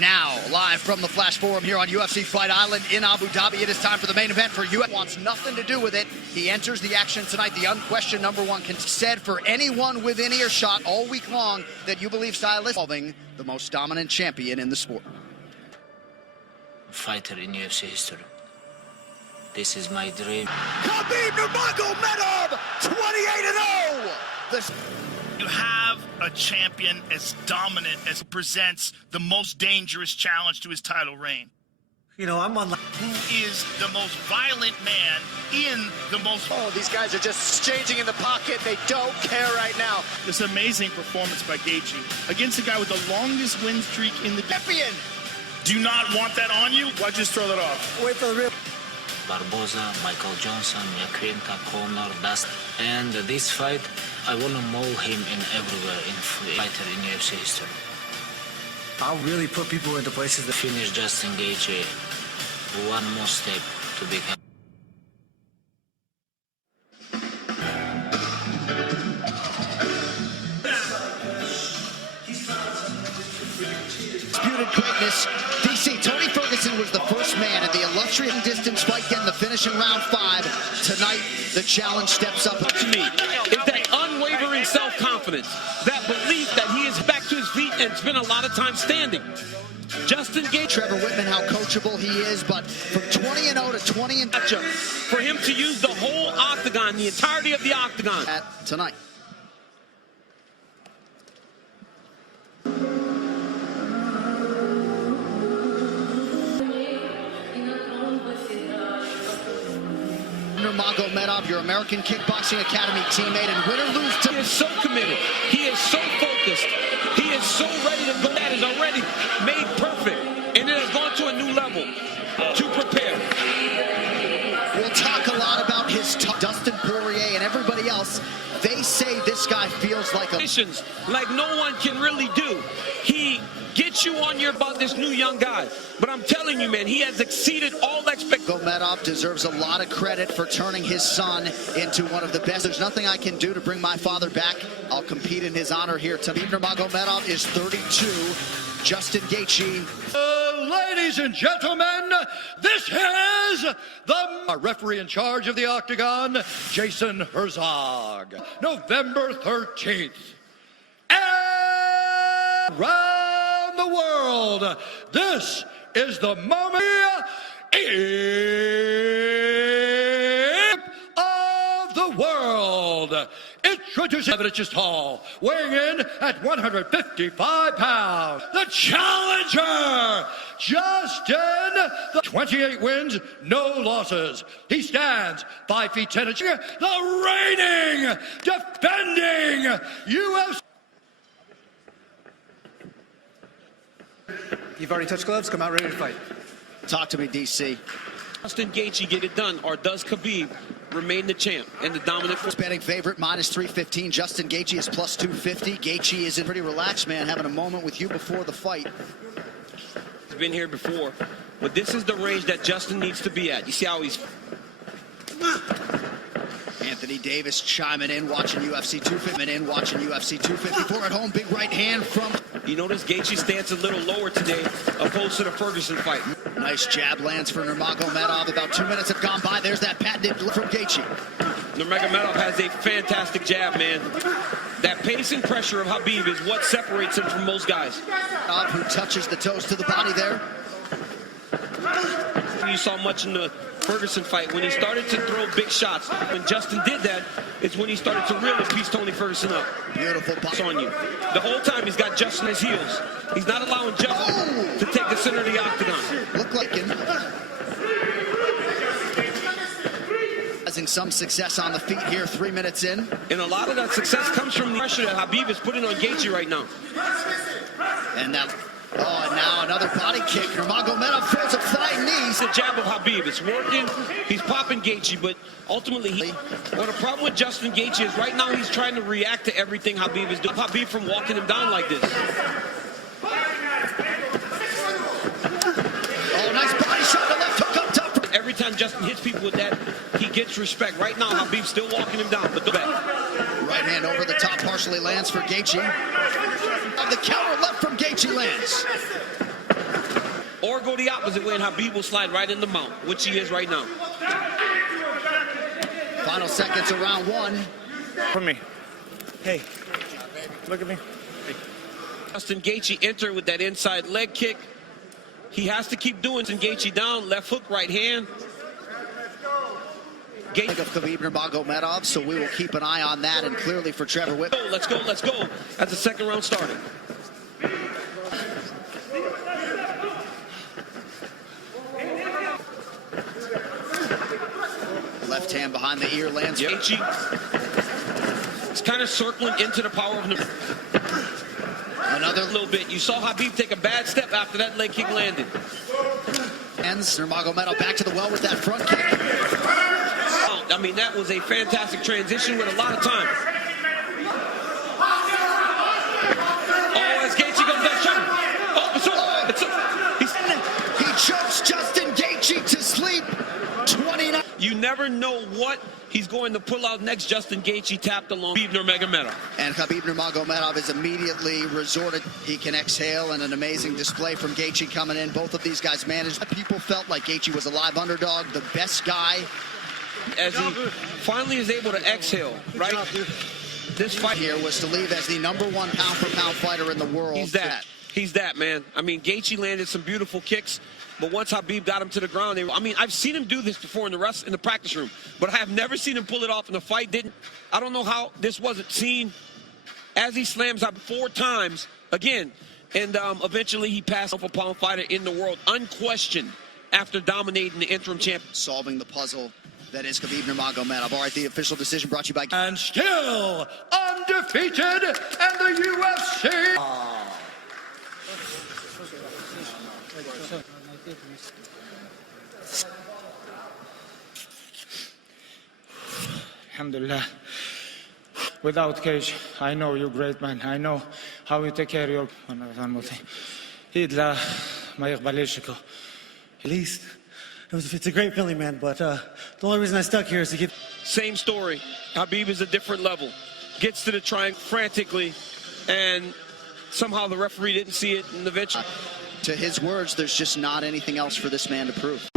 Now, live from the Flash Forum here on UFC Fight Island in Abu Dhabi, it is time for the main event for UFC. Wants nothing to do with it. He enters the action tonight, the unquestioned #1 said for anyone within earshot all week long that you believe stylistic, the most dominant champion in the sport. Fighter in UFC history. This is my dream. Khabib Nurmagomedov, 28-0. You have a champion as dominant as presents the most dangerous challenge to his title reign. You know, I'm on. Who is the most violent man in the most... Oh, these guys are just exchanging in the pocket. They don't care right now. This amazing performance by Gaetje against a guy with the longest win streak in the... Champion! Do not want that on you? Why'd you just throw that off? Wait for the real... Barboza, Michael Johnson, Yaquinta, Conor, Dust. And this fight, I want to mow him in everywhere in fighter in UFC history. I'll really put people into places that Finish Justin Gaethje one more step to become. Disputed greatness. DC, Tony Ferguson was the first man in the illustrious distance fight getting the finish in round 5. Tonight, the challenge steps up. To me, is that unwavering self-confidence, that belief that he is back to his feet and spent a lot of time standing. Justin Gaethje. Trevor Whitman, how coachable he is, but from 20-0 to 20 for him to use the whole octagon, the entirety of the octagon. Tonight. Nurmagomedov, your American Kickboxing Academy teammate, and win or lose. He is so committed. He is so focused. He is so ready to go. That is already made perfect, and it has gone to a new level to prepare. We'll talk a lot about his Dustin Poirier and everybody else. They say this guy feels like a... Like no one can really do. He gets you on your butt, this new young guy. But I'm telling you, man, he has exceeded all expectations. Nurmagomedov deserves a lot of credit for turning his son into one of the best. There's nothing I can do to bring my father back. I'll compete in his honor here. Khabib Nurmagomedov is 32. Justin Gaethje. Ladies and gentlemen, this is the referee in charge of the Octagon, Jason Herzog. November 13th. Around the world, this is the moment of the world. Introducing Evidences Hall, weighing in at 155 pounds. The challenger, Justin, 28 wins, no losses. He stands 5 feet 10 inches. The reigning, defending UFC. you've already touched gloves. Come out ready to fight. Talk to me, DC. Justin Gaethje get it done, or does Khabib remain the champ and the dominant force? Betting favorite, minus 315. Justin Gaethje is plus 250. Gaethje is in pretty relaxed, man, having a moment with you before the fight. He's been here before, but this is the range that Justin needs to be at. You see how he's... Anthony Davis chiming in, watching UFC 254 at home. Big right hand from... You notice Gaethje stands a little lower today, opposed to the Ferguson fight. Nice jab lands for Nurmagomedov. About 2 minutes have gone by. There's that patented from Gaethje. Nurmagomedov has a fantastic jab, man. That pace and pressure of Khabib is what separates him from most guys. Who touches the toes to the body there. You saw much in the Ferguson fight when he started to throw big shots. When Justin did that, it's when he started to really piece Tony Ferguson up. Beautiful box on you. The whole time he's got Justin at his heels. He's not allowing Justin to take the center of the octagon. Look like him. Having some success on the feet here, 3 minutes in. And a lot of that success comes from the pressure that Khabib is putting on Gaethje right now. And that... Oh, and now another body kick. Nurmagomedov throws a flying knee. The jab of Khabib, it's working. He's popping Gaethje, but ultimately, what the problem with Justin Gaethje is right now he's trying to react to everything Khabib is doing. Khabib from walking him down like this. Oh, nice body shot. The left hook up top. Every time Justin hits people with that, he gets respect. Right now, Khabib's still walking him down, but the back. Right hand over the top partially lands for Gaethje. The counter left from Gaethje lands. or go the opposite way, and Khabib will slide right in the mount, which he is right now. Final seconds of round one. For me. Hey, look at me. Justin Gaethje entered with that inside leg kick. He has to keep doing it. Gaethje down, left hook, right hand. Think of Khabib Nurmagomedov, so we will keep an eye on that, and clearly for Trevor Whip. Let's go, let's go. As the second round started. Left hand behind the ear lands. Gaethje is kind of circling into the power of another little bit. You saw Khabib take a bad step after that leg kick landed. Ends Nurmagomedov back to the well with that front kick. I mean, that was a fantastic transition with a lot of time. Oh, as Gaethje goes that shot. He chokes Justin Gaethje to sleep. 29. You never know what he's going to pull out next. Justin Gaethje tapped along Khabib Nurmagomedov. And Khabib Nurmagomedov is immediately resorted. He can exhale, and an amazing display from Gaethje coming in. Both of these guys managed. People felt like Gaethje was a live underdog, the best guy. As he finally is able to exhale, right? This fight here was to leave as the #1 pound-for-pound fighter in the world. He's that. He's that, man. I mean, Gaethje landed some beautiful kicks, but once Khabib got him to the ground, I've seen him do this before in the practice room, but I have never seen him pull it off in the fight. I don't know how this wasn't seen as he slams up 4 times again, and eventually he passed off a pound fighter in the world, unquestioned, after dominating the interim champion. Solving the puzzle that is Khabib Nurmagomedov. All right, the official decision brought to you by... And still undefeated in the UFC. Alhamdulillah. Without cage, I know you're great, man. I know how you take care of your... At least, it's a great feeling, man. But the only reason I stuck here is to get... Same story. Khabib is a different level. Gets to the triangle frantically, and somehow the referee didn't see it, and eventually... To his words, there's just not anything else for this man to prove.